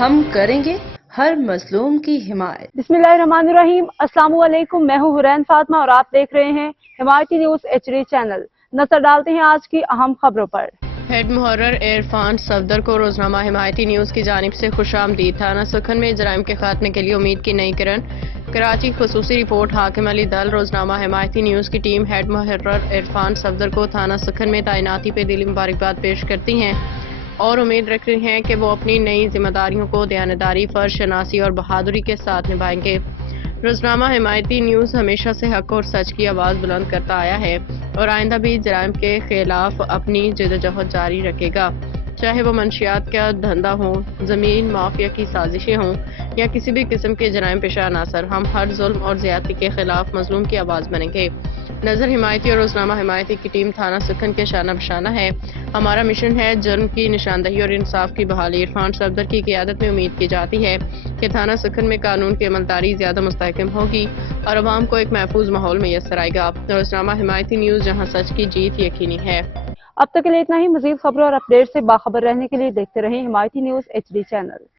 ہم کریں گے ہر مظلوم کی حمایت۔ بسم اللہ الرحمن الرحیم۔ السلام علیکم، میں ہوں حرین فاطمہ اور آپ دیکھ رہے ہیں حمایتی نیوز HD چینل۔ نظر ڈالتے ہیں آج کی اہم خبروں پر۔ ہیڈ محرر عرفان صفدر کو روزنامہ حمایتی نیوز کی جانب سے خوش آمدید۔ تھانہ سکھن میں جرائم کے خاتمے کے لیے امید کی نئی کرن۔ کراچی خصوصی رپورٹ حاکم علی دل۔ روزنامہ حمایتی نیوز کی ٹیم ہیڈ محرر عرفان صفدر کو تھانہ سکھن میں تعیناتی پہ دلی مبارکباد پیش کرتی ہیں اور امید رکھتے ہیں کہ وہ اپنی نئی ذمہ داریوں کو دیانتداری، فرض شناسی اور بہادری کے ساتھ نبھائیں گے۔ روزنامہ حمایتی نیوز ہمیشہ سے حق اور سچ کی آواز بلند کرتا آیا ہے اور آئندہ بھی جرائم کے خلاف اپنی جدوجہد جاری رکھے گا، چاہے وہ منشیات کا دھندا ہو، زمین مافیا کی سازشیں ہوں یا کسی بھی قسم کے جرائم پیشہ عناصر۔ ہم ہر ظلم اور زیادتی کے خلاف مظلوم کی آواز بنیں گے۔ نظر حمایتی اور روزنامہ حمایتی کی ٹیم تھانہ سکھن کے شانہ بشانہ ہے۔ ہمارا مشن ہے جرم کی نشاندہی اور انصاف کی بحالی۔ عرفان صفدر کی قیادت میں امید کی جاتی ہے کہ تھانہ سکھن میں قانون کی عملداری زیادہ مستحکم ہوگی اور عوام کو ایک محفوظ ماحول میسر آئے گا۔ روزنامہ حمایتی نیوز، جہاں سچ کی جیت یقینی ہے۔ اب تک کے لیے اتنا ہی۔ مزید خبروں اور اپڈیٹ سے باخبر رہنے کے لیے دیکھتے رہیں حمایتی نیوز HD چینل۔